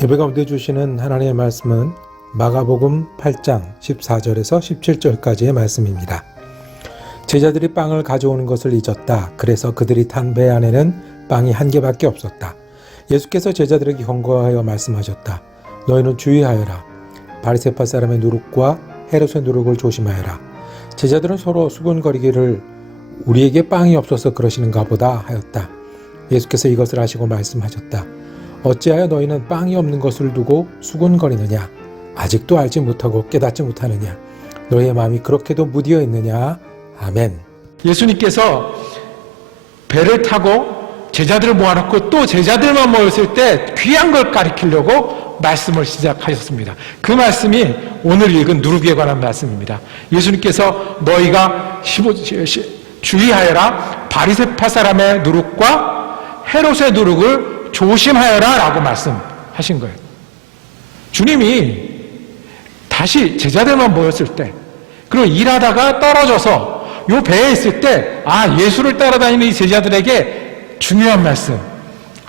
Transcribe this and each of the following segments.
예배 가운데 주시는 하나님의 말씀은 마가복음 8장 14절에서 17절까지의 말씀입니다. 제자들이 빵을 가져오는 것을 잊었다. 그래서 그들이 탄 배 안에는 빵이 한 개밖에 없었다. 예수께서 제자들에게 경고하여 말씀하셨다. 너희는 주의하여라. 바리새파 사람의 누룩과 헤롯의 누룩을 조심하여라. 제자들은 서로 수군거리기를 우리에게 빵이 없어서 그러시는가 보다 하였다. 예수께서 이것을 아시고 말씀하셨다. 어찌하여 너희는 빵이 없는 것을 두고 수군거리느냐? 아직도 알지 못하고 깨닫지 못하느냐? 너희의 마음이 그렇게도 무디어 있느냐? 아멘. 예수님께서 배를 타고 제자들을 모아놓고 또 제자들만 모였을 때 귀한 걸 가리키려고 말씀을 시작하셨습니다. 그 말씀이 오늘 읽은 누룩에 관한 말씀입니다. 예수님께서 너희가 주의하여라. 바리새파 사람의 누룩과 헤롯의 누룩을 조심하여라 라고 말씀하신 거예요. 주님이 다시 제자들만 모였을 때, 그리고 일하다가 떨어져서 요 배에 있을 때, 예수를 따라다니는 이 제자들에게 중요한 말씀,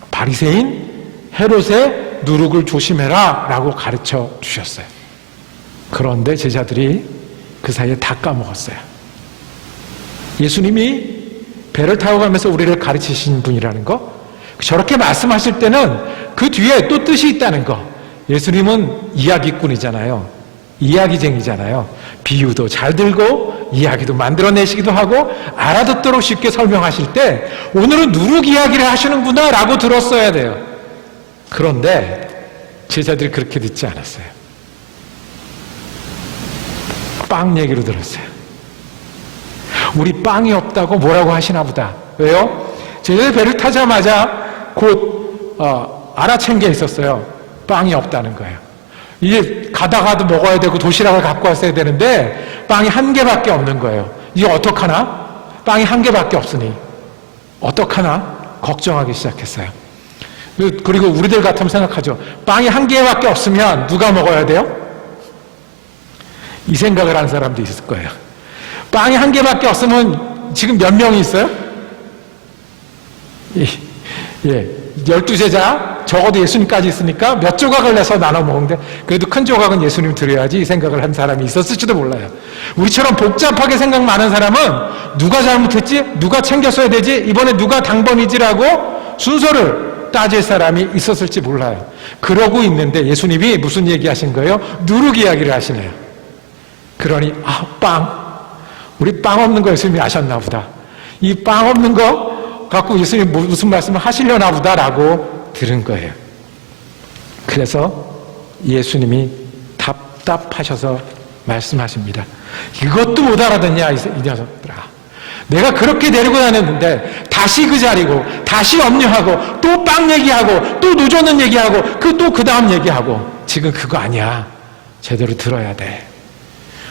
바리새인 헤롯의 누룩을 조심해라 라고 가르쳐 주셨어요. 그런데 제자들이 그 사이에 다 까먹었어요. 예수님이 배를 타고 가면서 우리를 가르치신 분이라는 거, 저렇게 말씀하실 때는 그 뒤에 또 뜻이 있다는 거. 예수님은 이야기꾼이잖아요. 이야기쟁이잖아요. 비유도 잘 들고 이야기도 만들어내시기도 하고 알아듣도록 쉽게 설명하실 때 오늘은 누룩 이야기를 하시는구나 라고 들었어야 돼요. 그런데 제자들이 그렇게 듣지 않았어요. 빵 얘기로 들었어요. 우리 빵이 없다고 뭐라고 하시나 보다. 왜요? 제자들이 배를 타자마자 곧 알아챈 게 있었어요. 빵이 없다는 거예요. 이제 가다가도 먹어야 되고 도시락을 갖고 왔어야 되는데 빵이 한 개밖에 없는 거예요. 이제 어떡하나? 빵이 한 개밖에 없으니 어떡하나? 걱정하기 시작했어요. 그리고 우리들 같으면 생각하죠. 빵이 한 개밖에 없으면 누가 먹어야 돼요? 이 생각을 하는 사람도 있을 거예요. 빵이 한 개밖에 없으면 지금 몇 명이 있어요? 12제자, 적어도 예수님까지 있으니까 몇 조각을 내서 나눠 먹는데 그래도 큰 조각은 예수님 드려야지 이 생각을 한 사람이 있었을지도 몰라요. 우리처럼 복잡하게 생각 많은 사람은 누가 잘못했지? 누가 챙겼어야 되지? 이번에 누가 당번이지라고 순서를 따질 사람이 있었을지 몰라요. 그러고 있는데 예수님이 무슨 얘기하신 거예요? 누룩 이야기를 하시네요. 그러니 우리 빵 없는 거 예수님이 아셨나 보다. 이 빵 없는 거 갖고 예수님이 무슨 말씀을 하시려나 보다라고 들은 거예요. 그래서 예수님이 답답하셔서 말씀하십니다. 이것도 못 알아듣냐 이 녀석들아. 내가 그렇게 데리고 다녔는데 다시 그 자리고 다시 염려하고 또 빵 얘기하고 또 노조는 얘기하고 그 다음 얘기하고 지금 그거 아니야. 제대로 들어야 돼.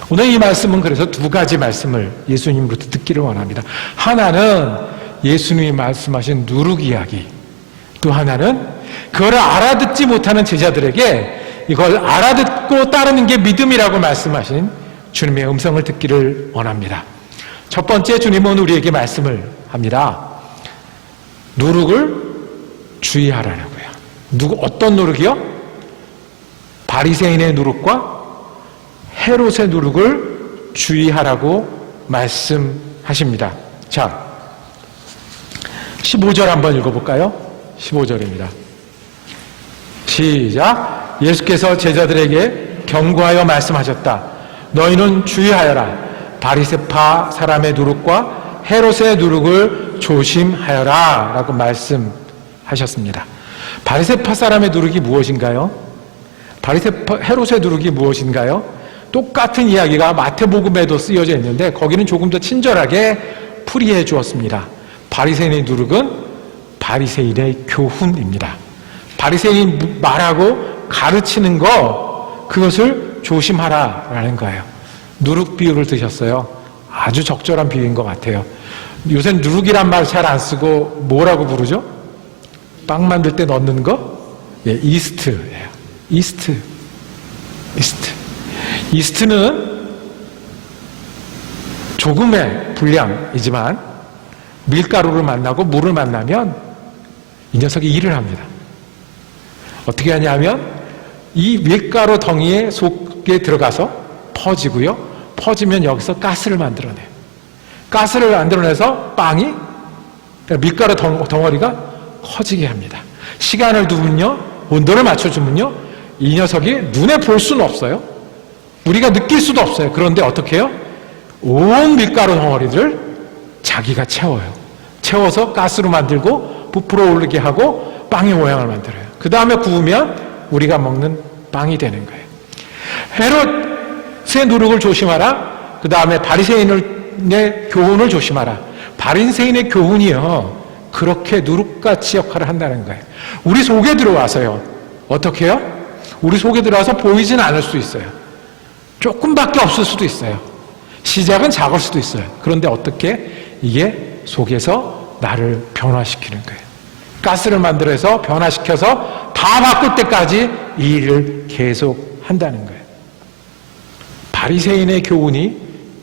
오늘 이 말씀은 그래서 두 가지 말씀을 예수님으로부터 듣기를 원합니다. 하나는 예수님이 말씀하신 누룩 이야기, 또 하나는 그걸 알아듣지 못하는 제자들에게 이걸 알아듣고 따르는 게 믿음이라고 말씀하신 주님의 음성을 듣기를 원합니다. 첫 번째, 주님은 우리에게 말씀을 합니다. 누룩을 주의하라고요. 어떤 누룩이요? 바리새인의 누룩과 헤롯의 누룩을 주의하라고 말씀하십니다. 자, 15절 한번 읽어볼까요? 15절입니다. 시작. 예수께서 제자들에게 경고하여 말씀하셨다. 너희는 주의하여라. 바리새파 사람의 누룩과 헤롯의 누룩을 조심하여라 라고 말씀하셨습니다. 바리새파 사람의 누룩이 무엇인가요? 헤롯의 누룩이 무엇인가요? 똑같은 이야기가 마태복음에도 쓰여져 있는데 거기는 조금 더 친절하게 풀이해 주었습니다. 바리새인의 누룩은 바리새인의 교훈입니다. 바리새인이 말하고 가르치는 거, 그것을 조심하라라는 거예요. 누룩 비유를 드셨어요. 아주 적절한 비유인 것 같아요. 요새 누룩이란 말 잘 안 쓰고 뭐라고 부르죠? 빵 만들 때 넣는 거? 이스트예요. 이스트는 조금의 분량이지만 밀가루를 만나고 물을 만나면 이 녀석이 일을 합니다. 어떻게 하냐면 이 밀가루 덩이에 속에 들어가서 퍼지고요. 퍼지면 여기서 가스를 만들어내요. 가스를 만들어내서 빵이 밀가루 덩어리가 커지게 합니다. 시간을 두면요, 온도를 맞춰주면요, 이 녀석이 눈에 볼 수는 없어요. 우리가 느낄 수도 없어요. 그런데 어떻게 해요? 온 밀가루 덩어리를 자기가 채워요. 채워서 가스로 만들고 부풀어 오르게 하고 빵의 모양을 만들어요. 그 다음에 구우면 우리가 먹는 빵이 되는 거예요. 헤롯의 누룩을 조심하라. 그 다음에 바리새인의 교훈을 조심하라. 바리새인의 교훈이요, 그렇게 누룩같이 역할을 한다는 거예요. 우리 속에 들어와서요, 어떻게 해요? 우리 속에 들어와서 보이진 않을 수 있어요. 조금밖에 없을 수도 있어요. 시작은 작을 수도 있어요. 그런데 어떻게 이게 속에서 나를 변화시키는 거예요. 가스를 만들어서 변화시켜서 다 바꿀 때까지 이 일을 계속 한다는 거예요. 바리새인의 교훈이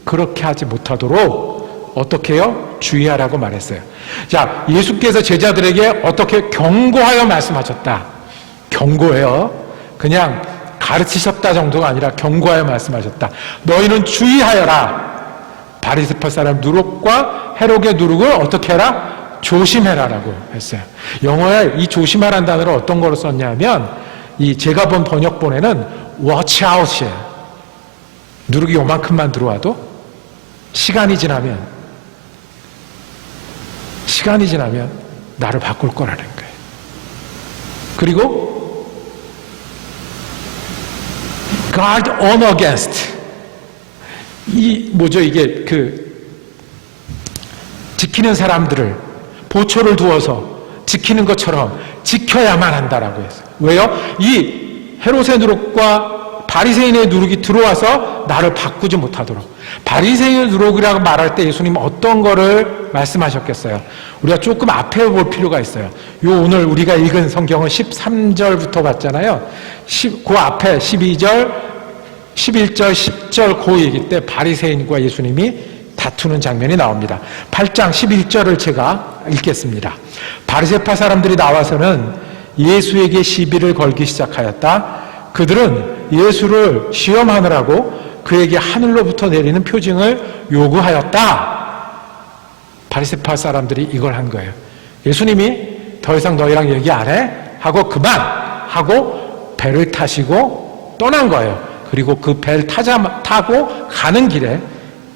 그렇게 하지 못하도록 어떻게 해요? 주의하라고 말했어요. 자, 예수께서 제자들에게 어떻게 경고하여 말씀하셨다. 경고해요. 그냥 가르치셨다 정도가 아니라 경고하여 말씀하셨다. 너희는 주의하여라. 바리새파 사람 누룩과 헤롯의 누룩을 어떻게 해라? 조심해라라고 했어요. 영어에 이 조심하라는 단어를 어떤 거로 썼냐면, 이 제가 본 번역본에는 watch out이에요. 누룩이 요만큼만 들어와도 시간이 지나면 나를 바꿀 거라는 거예요. 그리고 guard on against, 이게 지키는 사람들을 보초를 두어서 지키는 것처럼 지켜야만 한다라고 했어요. 왜요? 이 헤롯의 누룩과 바리새인의 누룩이 들어와서 나를 바꾸지 못하도록. 바리새인의 누룩이라고 말할 때 예수님 어떤 거를 말씀하셨겠어요? 우리가 조금 앞에 볼 필요가 있어요. 오늘 우리가 읽은 성경은 13절부터 봤잖아요. 그 앞에 12절, 11절, 10절 그 얘기 때 바리새인과 예수님이 다투는 장면이 나옵니다. 8장 11절을 제가 읽겠습니다. 바리새파 사람들이 나와서는 예수에게 시비를 걸기 시작하였다. 그들은 예수를 시험하느라고 그에게 하늘로부터 내리는 표징을 요구하였다. 바리새파 사람들이 이걸 한 거예요. 예수님이 더 이상 너희랑 얘기 안 해? 하고 그만하고 배를 타시고 떠난 거예요. 그리고 그 배를 타고 가는 길에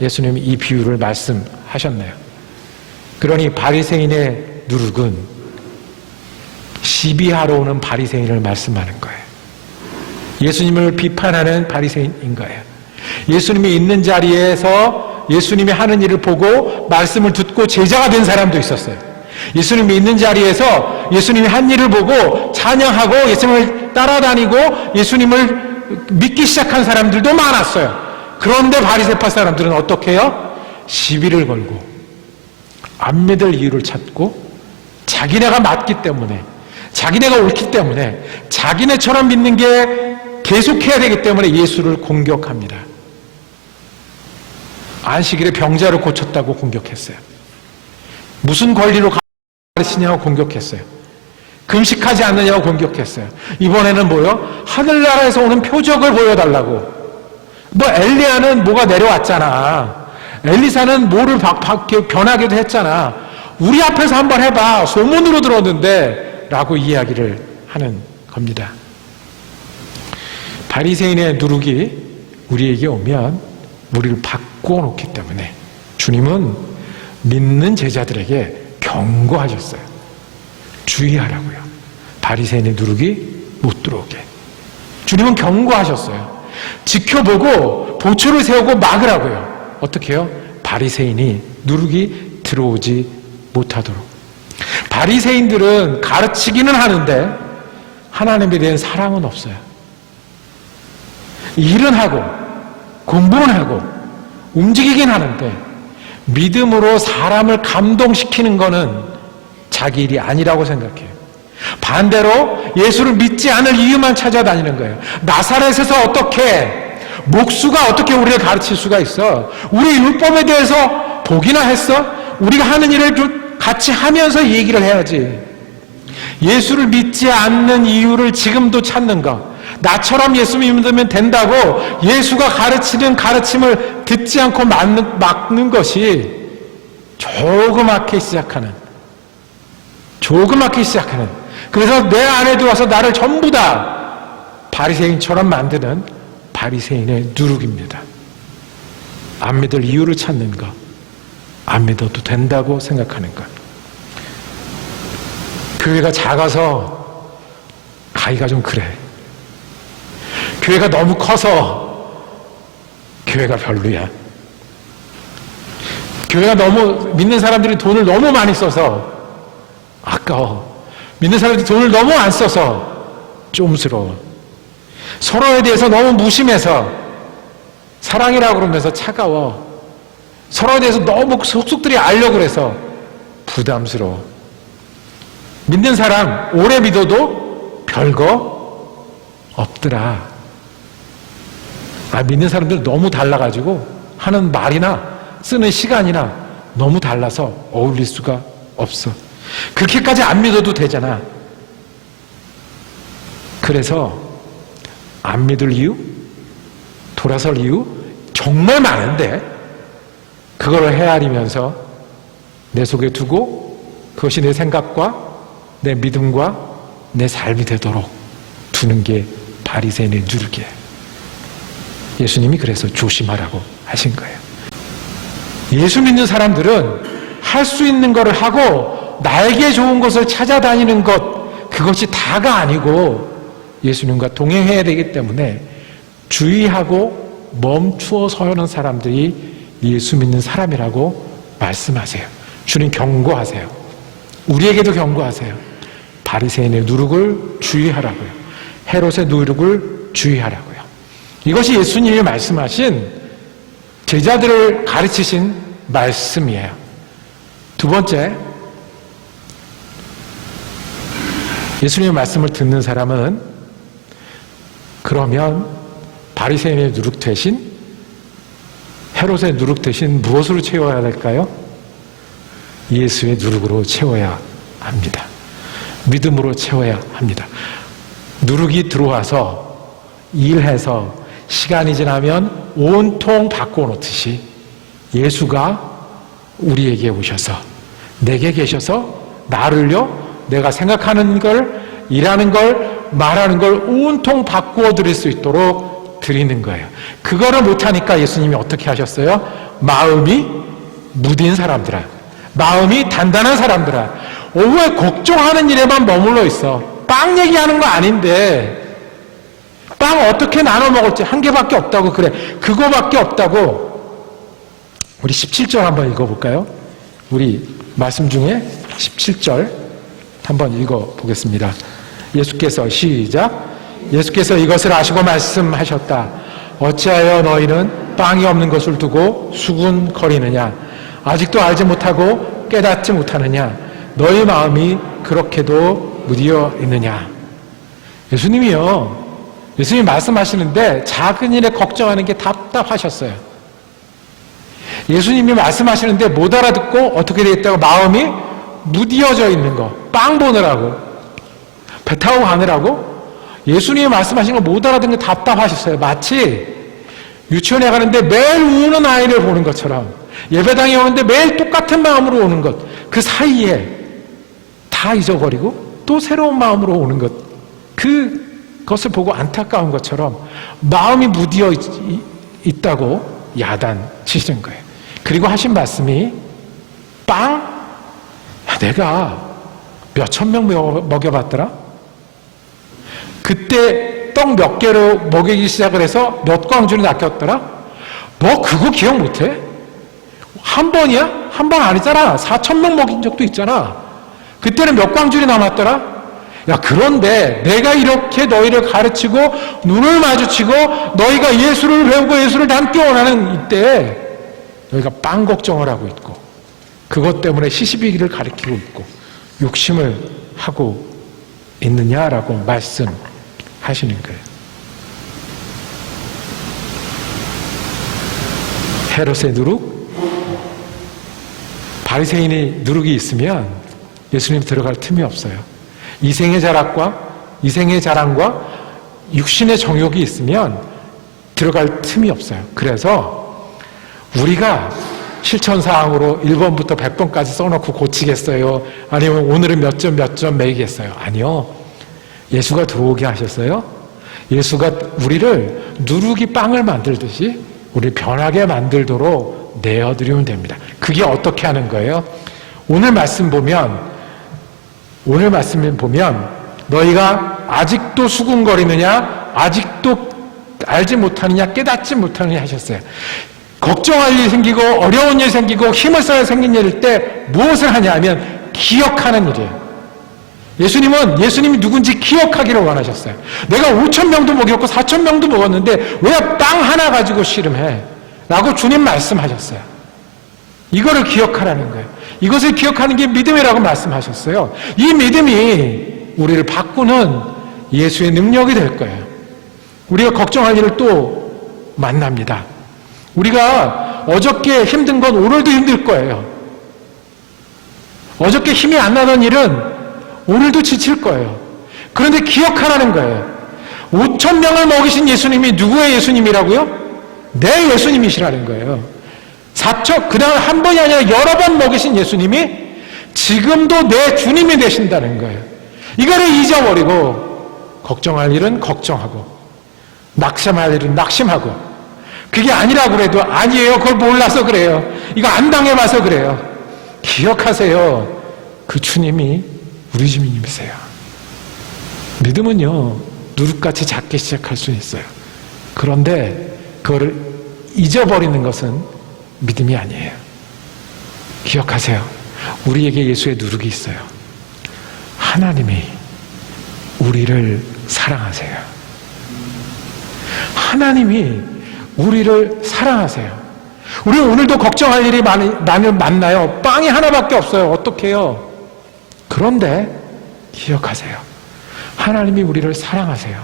예수님이 이 비유를 말씀하셨네요. 그러니 바리새인의 누룩은 시비하러 오는 바리새인을 말씀하는 거예요. 예수님을 비판하는 바리새인인 거예요. 예수님이 있는 자리에서 예수님이 하는 일을 보고 말씀을 듣고 제자가 된 사람도 있었어요. 예수님이 있는 자리에서 예수님이 한 일을 보고 찬양하고 예수님을 따라다니고 예수님을 믿기 시작한 사람들도 많았어요. 그런데 바리새파 사람들은 어떻게 해요? 시비를 걸고 안 믿을 이유를 찾고 자기네가 맞기 때문에, 자기네가 옳기 때문에, 자기네처럼 믿는 게 계속해야 되기 때문에 예수를 공격합니다. 안식일에 병자를 고쳤다고 공격했어요. 무슨 권리로 가르치냐고 공격했어요. 금식하지 않느냐고 공격했어요. 이번에는 뭐요? 하늘나라에서 오는 표적을 보여달라고. 엘리야는 뭐가 내려왔잖아. 엘리사는 뭐를 변하기도 했잖아. 우리 앞에서 한번 해봐. 소문으로 들었는데 라고 이야기를 하는 겁니다. 바리새인의 누룩이 우리에게 오면 우리를 바꿔놓기 때문에 주님은 믿는 제자들에게 경고하셨어요. 주의하라고요. 바리새인의 누룩이 못 들어오게. 주님은 경고하셨어요. 지켜보고 보초를 세우고 막으라고요. 어떻게 해요? 바리새인이 누룩이 들어오지 못하도록. 바리새인들은 가르치기는 하는데 하나님에 대한 사랑은 없어요. 일은 하고 공부는 하고 움직이긴 하는데 믿음으로 사람을 감동시키는 거는 자기 일이 아니라고 생각해요. 반대로 예수를 믿지 않을 이유만 찾아다니는 거예요. 나사렛에서 어떻게, 목수가 어떻게 우리를 가르칠 수가 있어? 우리 율법에 대해서 보기나 했어? 우리가 하는 일을 같이 하면서 얘기를 해야지. 예수를 믿지 않는 이유를 지금도 찾는가? 나처럼 예수 믿으면 된다고 예수가 가르치는 가르침을 듣지 않고 막는 것이 조그맣게 시작하는, 그래서 내 안에 들어와서 나를 전부 다 바리새인처럼 만드는 바리새인의 누룩입니다. 안 믿을 이유를 찾는 것, 안 믿어도 된다고 생각하는 것. 교회가 작아서 가기가 좀 그래. 교회가 너무 커서 교회가 별로야. 교회가 너무, 믿는 사람들이 돈을 너무 많이 써서 아까워. 믿는 사람들이 돈을 너무 안 써서 좀스러워. 서로에 대해서 너무 무심해서 사랑이라고 그러면서 차가워. 서로에 대해서 너무 속속들이 알려고 그래서 부담스러워. 믿는 사람 오래 믿어도 별거 없더라. 믿는 사람들 너무 달라가지고 하는 말이나 쓰는 시간이나 너무 달라서 어울릴 수가 없어. 그렇게까지 안 믿어도 되잖아. 그래서 안 믿을 이유, 돌아설 이유 정말 많은데 그걸 헤아리면서 내 속에 두고 그것이 내 생각과 내 믿음과 내 삶이 되도록 두는 게 바리새인의 누룩이에요. 예수님이 그래서 조심하라고 하신 거예요. 예수 믿는 사람들은 할 수 있는 것을 하고 나에게 좋은 것을 찾아다니는 것, 그것이 다가 아니고 예수님과 동행해야 되기 때문에 주의하고 멈추어 서는 사람들이 예수 믿는 사람이라고 말씀하세요. 주님 경고하세요. 우리에게도 경고하세요. 바리새인의 누룩을 주의하라고요. 헤롯의 누룩을 주의하라고요. 이것이 예수님이 말씀하신 제자들을 가르치신 말씀이에요. 두 번째, 예수님의 말씀을 듣는 사람은 그러면 바리새인의 누룩 대신, 헤롯의 누룩 대신 무엇으로 채워야 될까요? 예수의 누룩으로 채워야 합니다. 믿음으로 채워야 합니다. 누룩이 들어와서 일해서 시간이 지나면 온통 바꿔놓듯이 예수가 우리에게 오셔서 내게 계셔서 나를요, 내가 생각하는 걸, 일하는 걸, 말하는 걸 온통 바꾸어 드릴 수 있도록 드리는 거예요. 그거를 못하니까 예수님이 어떻게 하셨어요? 마음이 무딘 사람들아, 마음이 단단한 사람들아, 왜 걱정하는 일에만 머물러 있어? 빵 얘기하는 거 아닌데 빵 어떻게 나눠 먹을지 한 개밖에 없다고. 그래, 그거밖에 없다고. 우리 17절 한번 읽어볼까요? 우리 말씀 중에 17절 한번 읽어보겠습니다. 예수께서, 시작. 예수께서 이것을 아시고 말씀하셨다. 어찌하여 너희는 빵이 없는 것을 두고 수군거리느냐? 아직도 알지 못하고 깨닫지 못하느냐? 너희 마음이 그렇게도 무디어 있느냐? 예수님이 말씀하시는데 작은 일에 걱정하는 게 답답하셨어요. 예수님이 말씀하시는데 못 알아듣고 어떻게 되겠다고? 마음이 무디어져 있는 거, 빵 보느라고, 배 타고 가느라고 예수님이 말씀하신 거 못 알아듣는 게 답답하셨어요. 마치 유치원에 가는데 매일 우는 아이를 보는 것처럼, 예배당에 오는데 매일 똑같은 마음으로 오는 것, 그 사이에 다 잊어버리고 또 새로운 마음으로 오는 것, 그것을 보고 안타까운 것처럼 마음이 무디어 있다고 야단치시는 거예요. 그리고 하신 말씀이 빵? 내가 몇천 명 먹여봤더라? 그때 떡 몇 개로 먹이기 시작을 해서 몇 광줄이 낚였더라? 너 그거 기억 못해? 한 번이야? 한 번 아니잖아. 4,000명 먹인 적도 있잖아. 그때는 몇 광줄이 남았더라? 야, 그런데 내가 이렇게 너희를 가르치고 눈을 마주치고 너희가 예수를 배우고 예수를 닮기 원하는 이때에 너희가 빵 걱정을 하고 있고 그것 때문에 시시비기를 가리키고 있고 욕심을 하고 있느냐라고 말씀하시는 거예요. 헤롯의 누룩, 바리새인의 누룩이 있으면 예수님 들어갈 틈이 없어요. 이생의 자랑과 육신의 정욕이 있으면 들어갈 틈이 없어요. 그래서 우리가 실천사항으로 1번부터 100번까지 써놓고 고치겠어요? 아니면 오늘은 몇 점 매기겠어요? 아니요. 예수가 들어오게 하셨어요. 예수가 우리를 누룩이 빵을 만들듯이 우리를 변하게 만들도록 내어드리면 됩니다. 그게 어떻게 하는 거예요? 오늘 말씀 보면 너희가 아직도 수군거리느냐, 아직도 알지 못하느냐, 깨닫지 못하느냐 하셨어요. 걱정할 일이 생기고 어려운 일이 생기고 힘을 써야 생긴 일일 때 무엇을 하냐 하면 기억하는 일이에요. 예수님이 누군지 기억하기를 원하셨어요. 내가 5,000명도 먹였고 4,000명도 먹었는데 왜 빵 하나 가지고 씨름해? 라고 주님 말씀하셨어요. 이거를 기억하라는 거예요. 이것을 기억하는 게 믿음이라고 말씀하셨어요. 이 믿음이 우리를 바꾸는 예수의 능력이 될 거예요. 우리가 걱정할 일을 또 만납니다. 우리가 어저께 힘든 건 오늘도 힘들 거예요. 어저께 힘이 안 나던 일은 오늘도 지칠 거예요. 그런데 기억하라는 거예요. 5,000명을 먹이신 예수님이 누구의 예수님이라고요? 내 예수님이시라는 거예요. 그다음 한 번이 아니라 여러 번 먹이신 예수님이 지금도 내 주님이 되신다는 거예요. 이거를 잊어버리고 걱정할 일은 걱정하고 낙심할 일은 낙심하고, 그게 아니라고 그래도 아니에요. 그걸 몰라서 그래요. 이거 안 당해봐서 그래요. 기억하세요. 그 주님이 우리 주님이세요. 믿음은요, 누룩같이 작게 시작할 수 있어요. 그런데 그거를 잊어버리는 것은 믿음이 아니에요. 기억하세요. 우리에게 예수의 누룩이 있어요. 하나님이 우리를 사랑하세요. 하나님이 우리를 사랑하세요. 우리 오늘도 걱정할 일이 많나요? 빵이 하나밖에 없어요. 어떡해요? 그런데 기억하세요. 하나님이 우리를 사랑하세요.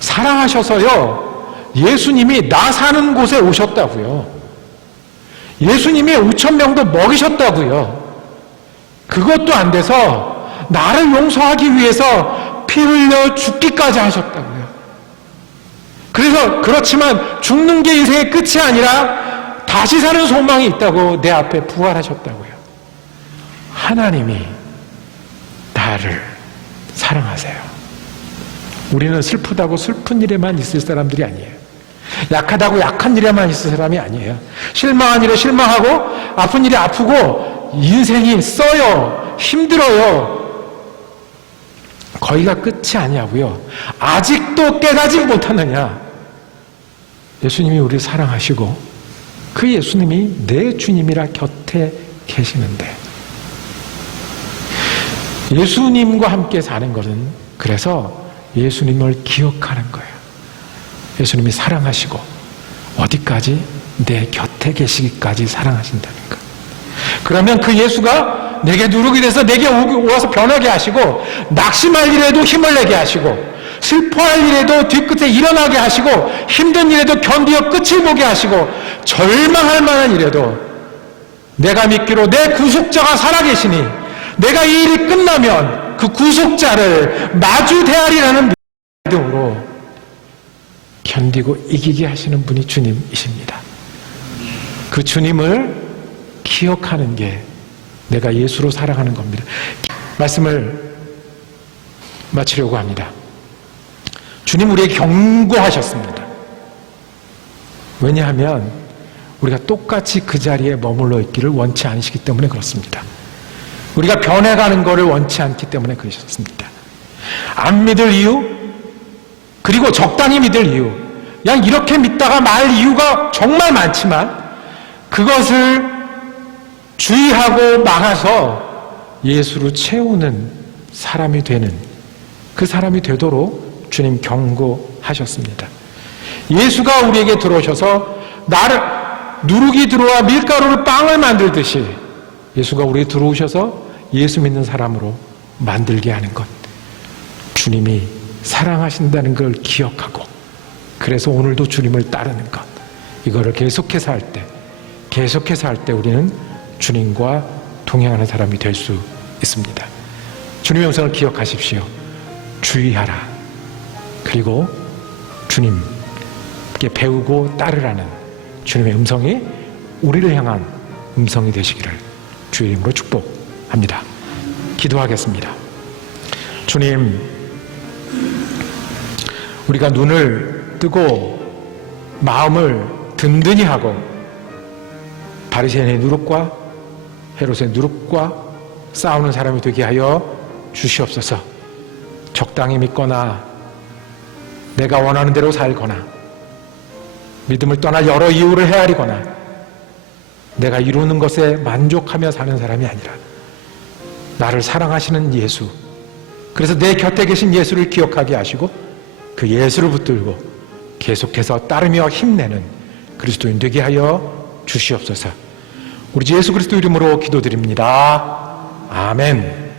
사랑하셔서요, 예수님이 나 사는 곳에 오셨다고요. 예수님이 5,000명도 먹이셨다고요. 그것도 안 돼서 나를 용서하기 위해서 피 흘려 죽기까지 하셨다고요. 그렇지만 죽는 게 인생의 끝이 아니라 다시 사는 소망이 있다고 내 앞에 부활하셨다고요. 하나님이 나를 사랑하세요. 우리는 슬프다고 슬픈 일에만 있을 사람들이 아니에요. 약하다고 약한 일에만 있을 사람이 아니에요. 실망한 일에 실망하고 아픈 일에 아프고 인생이 써요. 힘들어요. 거기가 끝이 아니냐고요. 아직도 깨닫지 못하느냐. 예수님이 우리를 사랑하시고 그 예수님이 내 주님이라 곁에 계시는데, 예수님과 함께 사는 것은 그래서 예수님을 기억하는 거예요. 예수님이 사랑하시고 어디까지? 내 곁에 계시기까지 사랑하신다는 것. 그러면 그 예수가 내게 누룩이 돼서 내게 와서 변하게 하시고, 낙심할 일에도 힘을 내게 하시고, 슬퍼할 일에도 뒤끝에 일어나게 하시고, 힘든 일에도 견디어 끝을 보게 하시고, 절망할 만한 일에도 내가 믿기로 내 구속자가 살아계시니 내가 이 일이 끝나면 그 구속자를 마주 대하리라는 믿음으로 견디고 이기게 하시는 분이 주님이십니다. 그 주님을 기억하는 게 내가 예수로 살아가는 겁니다. 말씀을 마치려고 합니다. 주님 우리에게 경고하셨습니다. 왜냐하면 우리가 똑같이 그 자리에 머물러 있기를 원치 않으시기 때문에 그렇습니다. 우리가 변해가는 것을 원치 않기 때문에 그러셨습니다. 안 믿을 이유, 그리고 적당히 믿을 이유, 그냥 이렇게 믿다가 말 이유가 정말 많지만 그것을 주의하고 막아서 예수로 채우는 사람이 되는, 그 사람이 되도록 주님 경고하셨습니다. 예수가 우리에게 들어오셔서 나를 누룩이 들어와 밀가루를 빵을 만들듯이 예수가 우리에게 들어오셔서 예수 믿는 사람으로 만들게 하는 것, 주님이 사랑하신다는 걸 기억하고, 그래서 오늘도 주님을 따르는 것, 이거를 계속해서 할 때 우리는 주님과 동행하는 사람이 될 수 있습니다. 주님의 음성을 기억하십시오. 주의하라. 그리고 주님께 배우고 따르라는 주님의 음성이 우리를 향한 음성이 되시기를 주의 이름으로 축복합니다. 기도하겠습니다. 주님, 우리가 눈을 뜨고 마음을 든든히 하고 바리새인의 누룩과 헤롯의 누룩과 싸우는 사람이 되게 하여 주시옵소서. 적당히 믿거나 내가 원하는 대로 살거나 믿음을 떠날 여러 이유를 헤아리거나 내가 이루는 것에 만족하며 사는 사람이 아니라 나를 사랑하시는 예수, 그래서 내 곁에 계신 예수를 기억하게 하시고 그 예수를 붙들고 계속해서 따르며 힘내는 그리스도인 되게 하여 주시옵소서. 우리 주 예수 그리스도 이름으로 기도드립니다. 아멘.